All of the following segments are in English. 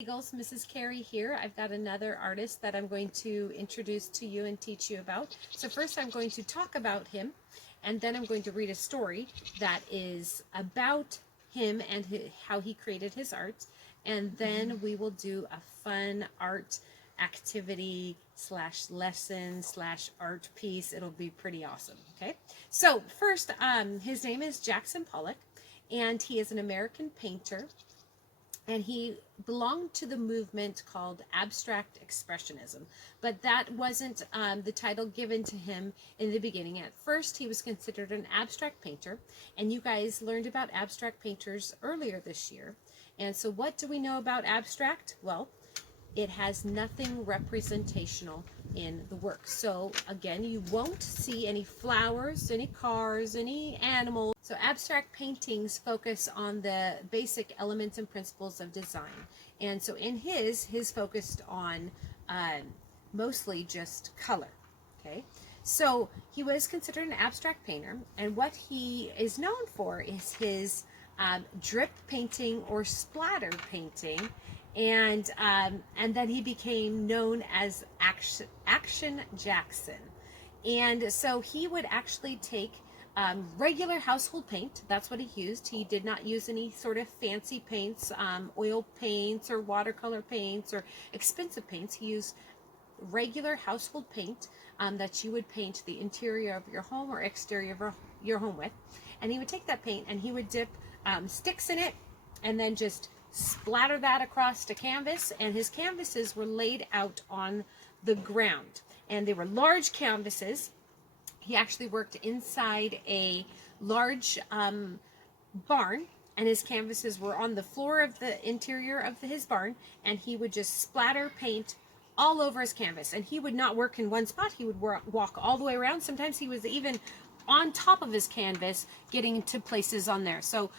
Eagles, Mrs. Carey here. I've got another artist that I'm going to introduce to you and teach you about. So first I'm going to talk about him, and then I'm going to read a story that is about him and how he created his art, and then we will do a fun art activity slash lesson slash art piece. It'll be pretty awesome. Okay, so first his name is Jackson Pollock, and he is an American painter, and he belonged to the movement called abstract expressionism, but that wasn't the title given to him in the beginning. At first, he was considered an abstract painter, and you guys learned about abstract painters earlier this year. And so what do we know about abstract? Well, it has nothing representational in the work. So again, you won't see any flowers, any cars, any animals. So abstract paintings focus on the basic elements and principles of design. And so in his focused on mostly just color. Okay, so he was considered an abstract painter, and what he is known for is his drip painting or splatter painting. And then he became known as Action Jackson. And so he would actually take regular household paint. That's what he used. He did not use any sort of fancy paints, oil paints or watercolor paints or expensive paints. He used regular household paint that you would paint the interior of your home or exterior of your home with. And he would take that paint and he would dip sticks in it and then just splatter that across the canvas. And his canvases were laid out on the ground, and they were large canvases. He actually worked inside a large barn, and his canvases were on the floor of the interior of his barn, and he would just splatter paint all over his canvas. And he would not work in one spot. He would walk all the way around. Sometimes he was even on top of his canvas getting to places on there. So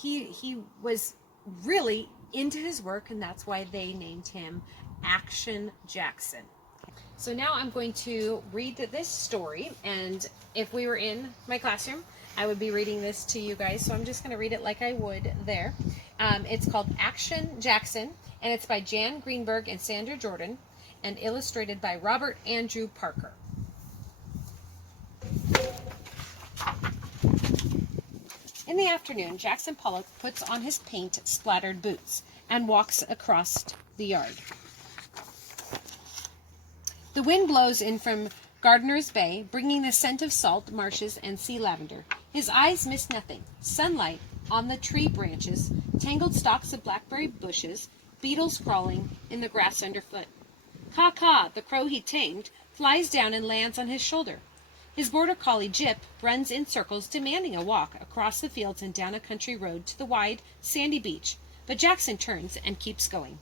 he was really into his work, and that's why they named him Action Jackson. So now I'm going to read this story, and if we were in my classroom, I would be reading this to you guys, so I'm just going to read it like I would there. It's called Action Jackson, and it's by Jan Greenberg and Sandra Jordan, and illustrated by Robert Andrew Parker. In the afternoon, Jackson Pollock puts on his paint-splattered boots and walks across the yard. The wind blows in from Gardiner's Bay, bringing the scent of salt marshes and sea lavender. His eyes miss nothing: sunlight on the tree branches, tangled stalks of blackberry bushes, beetles crawling in the grass underfoot. Caw-caw, the crow he tamed, flies down and lands on his shoulder. His border collie, Jip, runs in circles, demanding a walk across the fields and down a country road to the wide, sandy beach, but Jackson turns and keeps going.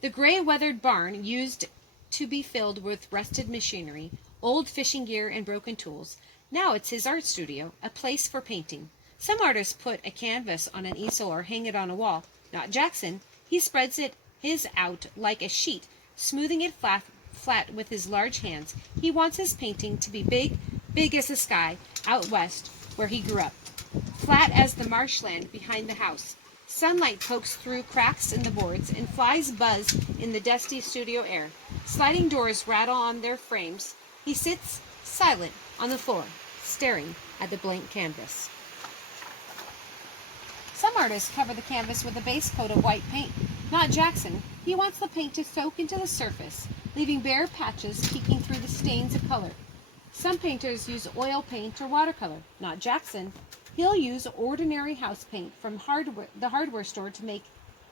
The gray-weathered barn used to be filled with rusted machinery, old fishing gear, and broken tools. Now it's his art studio, a place for painting. Some artists put a canvas on an easel or hang it on a wall. Not Jackson. He spreads his out like a sheet, smoothing it flat with his large hands. He wants his painting to be big as the sky out west where he grew up, flat as the marshland behind the house. Sunlight pokes through cracks in the boards, and flies buzz in the dusty studio air. Sliding doors rattle on their frames. He sits silent on the floor, staring at the blank canvas. Some artists cover the canvas with a base coat of white paint. Not Jackson. He wants the paint to soak into the surface, leaving bare patches peeking through the stains of color. Some painters use oil paint or watercolor. Not Jackson. He'll use ordinary house paint from the hardware store to make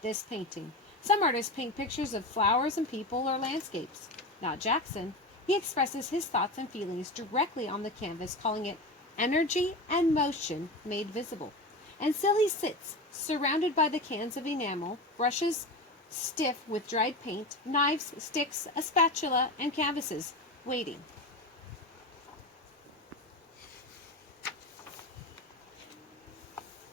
this painting. Some artists paint pictures of flowers and people or landscapes. Not Jackson. He expresses his thoughts and feelings directly on the canvas, calling it energy and motion made visible. And still he sits, surrounded by the cans of enamel, brushes stiff with dried paint, knives, sticks, a spatula, and canvases, waiting.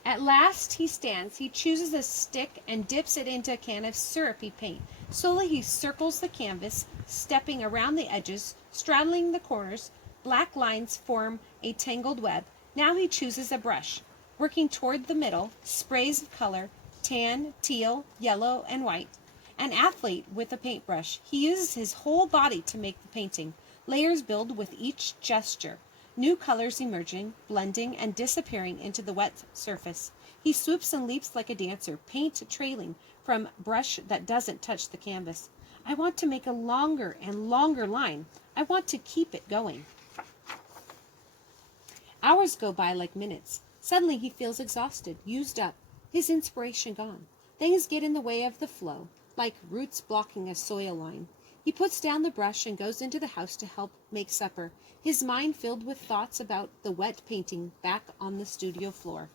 At last he stands. He chooses a stick and dips it into a can of syrupy paint. Slowly he circles the canvas, stepping around the edges, straddling the corners. Black lines form a tangled web. Now he chooses a brush. Working toward the middle, sprays of color, tan, teal, yellow, and white. An athlete with a paintbrush, he uses his whole body to make the painting. Layers build with each gesture. New colors emerging, blending, and disappearing into the wet surface. He swoops and leaps like a dancer, paint trailing from brush that doesn't touch the canvas. I want to make a longer and longer line. I want to keep it going. Hours go by like minutes. Suddenly he feels exhausted, used up, his inspiration gone. Things get in the way of the flow, like roots blocking a soil line. He puts down the brush and goes into the house to help make supper, his mind filled with thoughts about the wet painting back on the studio floor.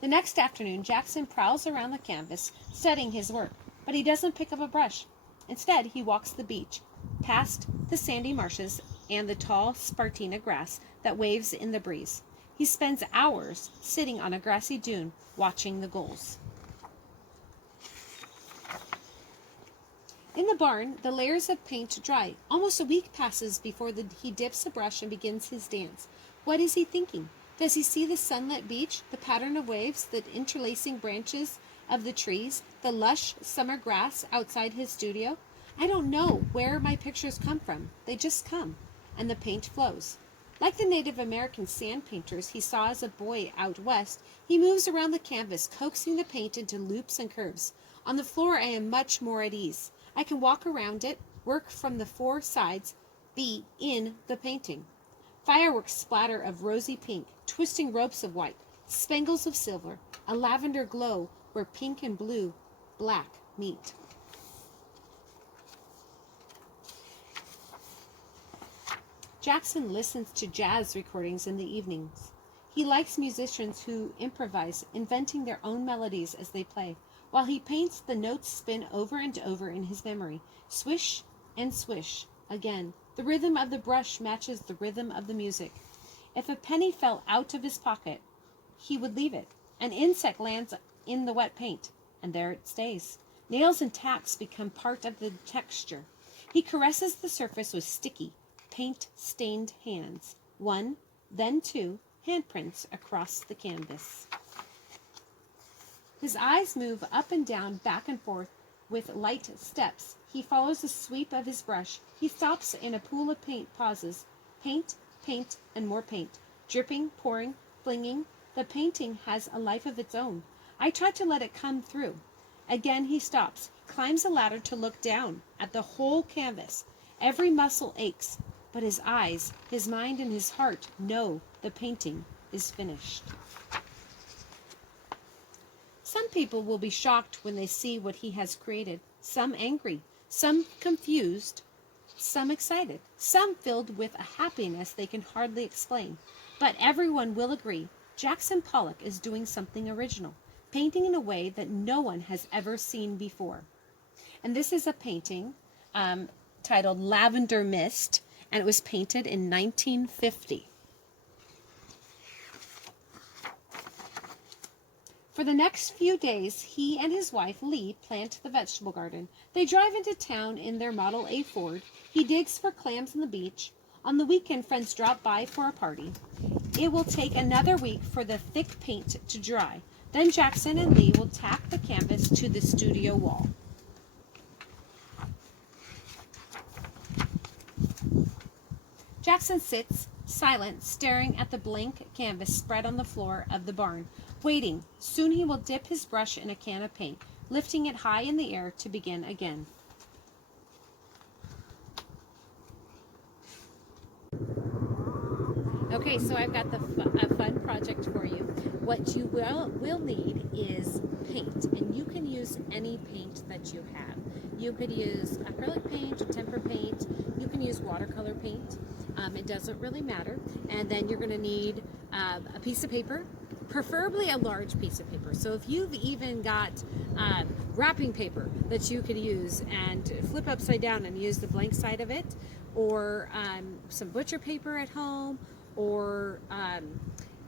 The next afternoon, Jackson prowls around the canvas, studying his work, but he doesn't pick up a brush. Instead, he walks the beach, past the sandy marshes and the tall spartina grass that waves in the breeze. He spends hours sitting on a grassy dune, watching the gulls. In the barn, the layers of paint dry. Almost a week passes before he dips a brush and begins his dance. What is he thinking? Does he see the sunlit beach, the pattern of waves, the interlacing branches of the trees, the lush summer grass outside his studio? I don't know where my pictures come from. They just come, and the paint flows. Like the Native American sand painters he saw as a boy out west, he moves around the canvas, coaxing the paint into loops and curves. On the floor, I am much more at ease. I can walk around it, work from the four sides, be in the painting. Fireworks splatter of rosy pink, twisting ropes of white, spangles of silver, a lavender glow where pink and blue, black meet. Jackson listens to jazz recordings in the evenings. He likes musicians who improvise, inventing their own melodies as they play. While he paints, the notes spin over and over in his memory. Swish and swish again. The rhythm of the brush matches the rhythm of the music. If a penny fell out of his pocket, he would leave it. An insect lands in the wet paint, and there it stays. Nails and tacks become part of the texture. He caresses the surface with sticky, paint-stained hands. One, then two, handprints across the canvas. His eyes move up and down, back and forth, with light steps. He follows the sweep of his brush. He stops in a pool of paint, pauses. Paint, paint, and more paint. Dripping, pouring, flinging. The painting has a life of its own. I try to let it come through. Again he stops, climbs a ladder to look down at the whole canvas. Every muscle aches, but his eyes, his mind, and his heart know the painting is finished. Some people will be shocked when they see what he has created. Some angry, some confused, some excited, some filled with a happiness they can hardly explain. But everyone will agree, Jackson Pollock is doing something original, painting in a way that no one has ever seen before. And this is a painting titled Lavender Mist, and it was painted in 1950. For the next few days, he and his wife, Lee, plant the vegetable garden. They drive into town in their Model A Ford. He digs for clams on the beach. On the weekend, friends drop by for a party. It will take another week for the thick paint to dry. Then Jackson and Lee will tack the canvas to the studio wall. Jackson sits, silent, staring at the blank canvas spread on the floor of the barn, waiting. Soon he will dip his brush in a can of paint, lifting it high in the air to begin again. Okay, so I've got a fun project for you. What you will need is paint, and you can use any paint that you have. You could use acrylic paint or tempera paint. You can use watercolor paint. It doesn't really matter. And then you're going to need a piece of paper, preferably a large piece of paper. So if you've even got wrapping paper that you could use and flip upside down and use the blank side of it, or some butcher paper at home, or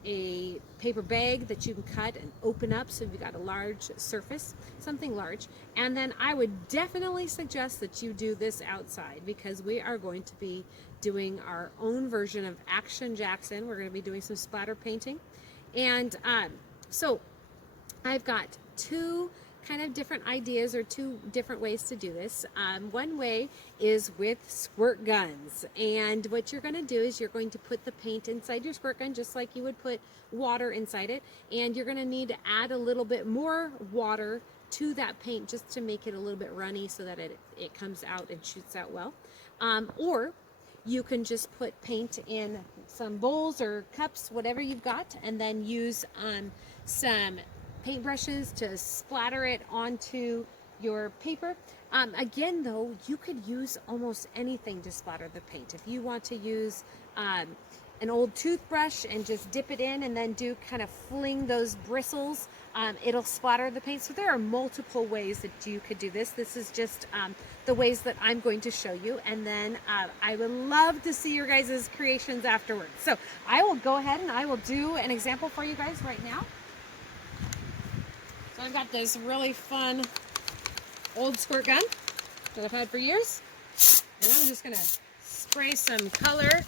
a paper bag that you can cut and open up, so you've got a large surface, something large. And then I would definitely suggest that you do this outside, because we are going to be doing our own version of Action Jackson. We're going to be doing some splatter painting. And so I've got two kind of different ideas, or two different ways to do this. One way is with squirt guns, and what you're going to do is you're going to put the paint inside your squirt gun just like you would put water inside it, and you're going to need to add a little bit more water to that paint just to make it a little bit runny so that it comes out and shoots out well. Or you can just put paint in some bowls or cups, whatever you've got, and then use some paintbrushes to splatter it onto your paper. Again though, you could use almost anything to splatter the paint. If you want to use an old toothbrush and just dip it in and then do kind of fling those bristles, it'll splatter the paint. So there are multiple ways that you could do this. This is just the ways that I'm going to show you, and then I would love to see your guys' creations afterwards. So I will go ahead and I will do an example for you guys right now. So I've got this really fun old squirt gun that I've had for years, and I'm just gonna spray some color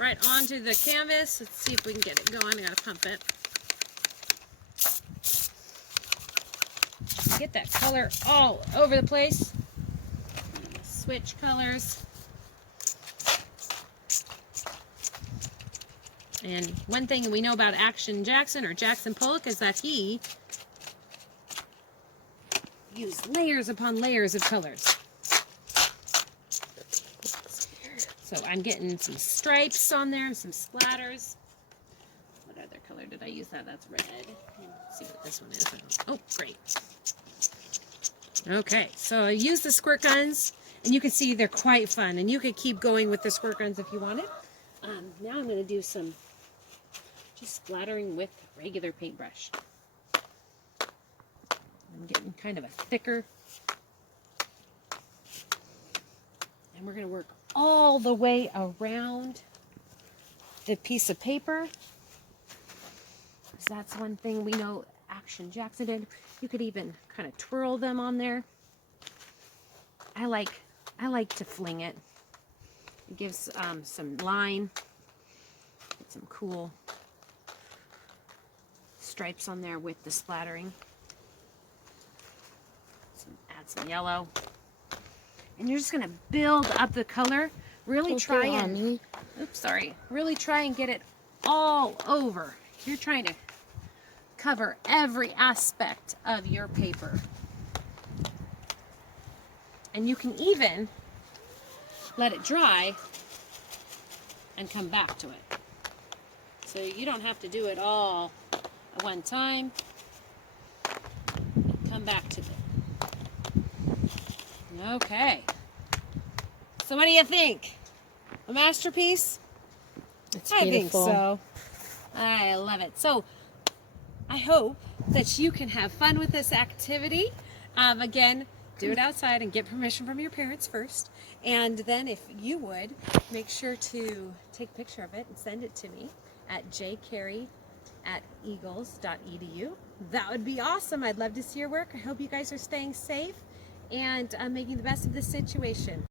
right onto the canvas. Let's see if we can get it going. I gotta pump it. Get that color all over the place. Switch colors. And one thing we know about Action Jackson, or Jackson Pollock, is that he use layers upon layers of colors. So I'm getting some stripes on there and some splatters. What other color did I use? That's red. Let's see what this one is. Oh, great. Okay, so I used the squirt guns, and you can see they're quite fun, and you could keep going with the squirt guns if you wanted. Now I'm going to do some just splattering with regular paintbrush. I'm getting kind of a thicker, and we're going to work all the way around the piece of paper, because that's one thing we know Action Jackson did. You could even kind of twirl them on there. I like to fling it. It gives some line, get some cool stripes on there with the splattering. Add some yellow, and you're just gonna build up the color. Really try and really try and get it all over. You're trying to cover every aspect of your paper, and you can even let it dry and come back to it. So you don't have to do it all at one time. Come back to it. Okay. So what do you think? A masterpiece? It's beautiful. I think so. I love it. So I hope that you can have fun with this activity. Again, do it outside and get permission from your parents first. And then if you would, make sure to take a picture of it and send it to me at jcarey@eagles.edu. That would be awesome. I'd love to see your work. I hope you guys are staying safe and making the best of this situation.